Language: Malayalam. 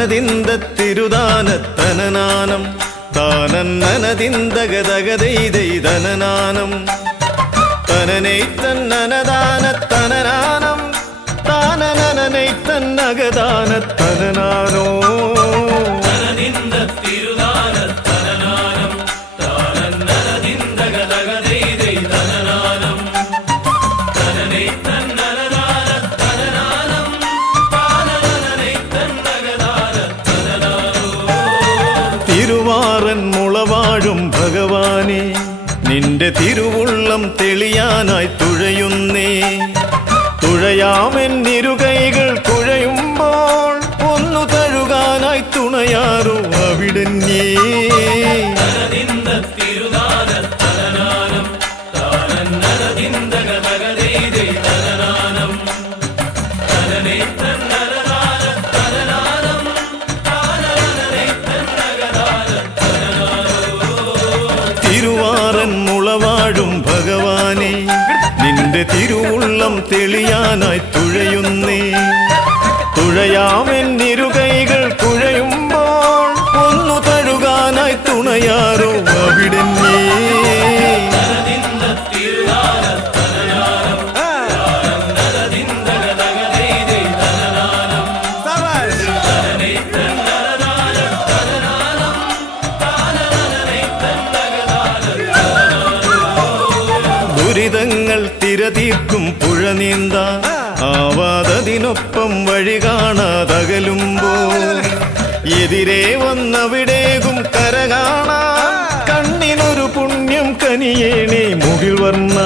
താനന്നനതിന്തത്തിരുതാനത്തനനാനം താനന്നനതിന്തകതകതൈതൈതനനാനം തനനൈത്തന്നനദാനത്തനനാനം താനനനനൈത്തന്നകദാനത്തനനാനോ തിരുവാറൻ മുളവാഴും ഭഗവാനെ നിന്റെ തിരുവുള്ളം തെളിയാനായി തുഴയുന്നേ തുഴയാമെന്നിരുകൈകൾ കുഴയുമ്പോൾ ഒന്നു തഴുകാനായി തുണയാറോ അവിടന്നേ തിരുവാറൻ മുളവാഴും ഭഗവാനെ നിന്റെ തിരുവുള്ളം തെളിയാനായി തുഴയുന്നേ തുഴയാമെന്നിരുകൈകൾ കുഴയുമ്പോൾ ഒന്നു തഴുകാനായി തുണയാറോ അവിടന്നേ ദുരിതങ്ങൾ തിരതീർക്കും പുഴ നീന്താൻ ആവാതതിനൊപ്പം വഴി കാണാതകലുമ്പോൾ എതിരെ വന്നവിടേകും കര കാണാൻ കണ്ണിനൊരു പുണ്യം കനിയേണേ മുകിൽ വർണ്ണ